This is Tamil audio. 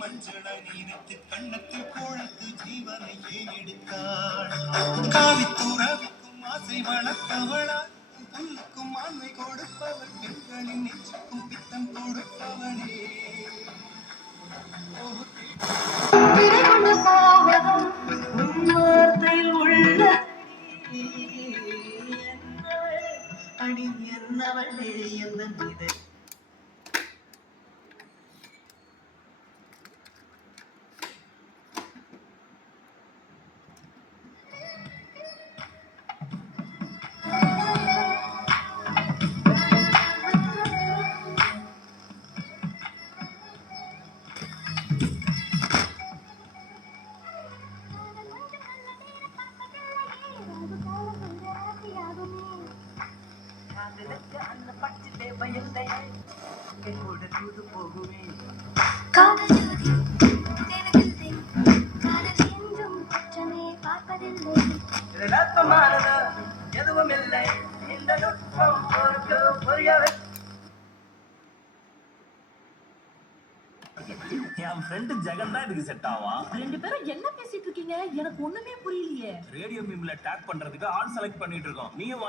மஞ்சள நீனத்து கண்ணத்தில் கோழைத்து ஜீவனை ஏன் எடுத்தாள் காவித்துறவிக்கும் ஆசை வளர்த்தவளா புல்லுக்கும் ஆண்மை கொடுப்பவள் பெண்களின் நெச்சுக்கும் பித்தம் கொடுப்பவளே அடி என்னவளே என்ன நிதை அந்த பட்சத்தை பயந்தை என்னோட தூது போகுமே எதுவும் இல்லை இந்த நுட்பம் புரியவே என் ஃப்ரெண்டு ஜெகன் தான் இதுக்கு செட் ஆவான். ரெண்டு பேரும் என்ன பேசிட்டு இருக்கீங்க? எனக்கு ஒண்ணுமே புரியலையே. ரேடியோ மீம்ல டேக் பண்றதுக்கு ஆள் செலக்ட் பண்ணிட்டு இருக்கோம். நீயும்